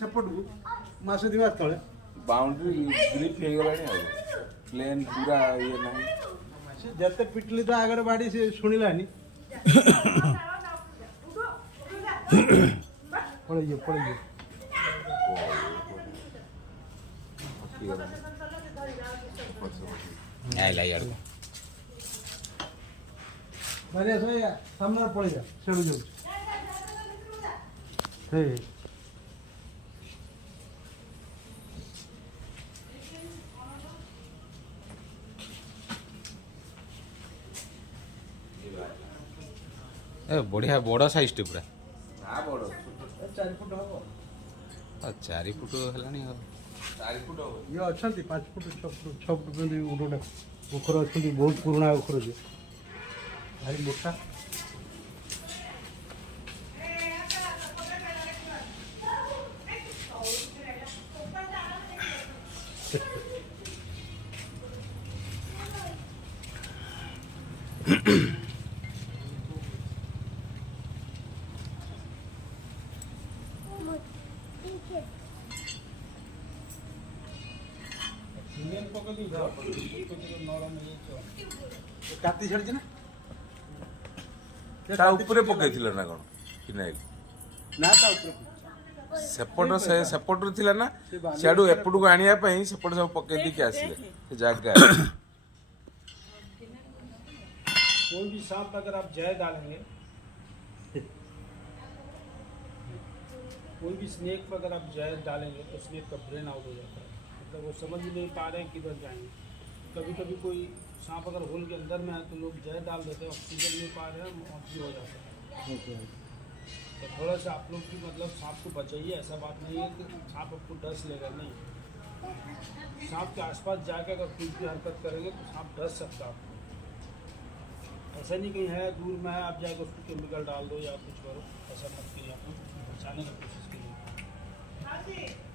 सेपटू मास 2 मास तले boundary grip हो गलानी आ plane पूरा ये नहीं जते पिटली तो आगर बाड़ी से सुनिलानी पड़े आइला यार मारे सो या सामने पड़े जा सेडू जो हे ए बढ़िया बड़ साइज टे पूरा ना बड़ 4 फुट हो 4 फुट हेलानी 4 फुट हो ये अछंती 5 फुट 6 फुट पे उडोडा उखर अछंती बहुत पुराना उखर जे भारी मोटा काटी छड़ी ना ता ऊपर पकैथिल ना कोन कि नै ना ता ऊपर सेपट थिला ना सियाडू एपटू को आनिया पई सेपट सब पकै दी के आसिले से जागा कोई भी सांप अगर आप जय डालेंगे कोई भी स्नेक पर अगर आप जय डालेंगे तो स्नेक का ब्रेन आउट हो जाता है मतलब वो समझ ही नहीं पा रहे हैं किधर जाएंगे कभी कभी कोई सांप अगर होल के अंदर में है तो लोग जय डाल देते हैं ऑक्सीजन नहीं पा रहे हैं और भी हो जाता है तो थोड़ा सा आप लोग भी मतलब सांप को बचाइए ऐसा बात नहीं है कि सांप आपको डस लेगा नहीं सांप के आसपास जाकर अगर कुछ भी हरकत करेंगे तो सांप डस सकता है आपको ऐसा नहीं कहीं है दूर में है आप जाकर उसको केमिकल डाल दो या कुछ करो ऐसा मत कीजिए आप बचाने की कोशिश कीजिए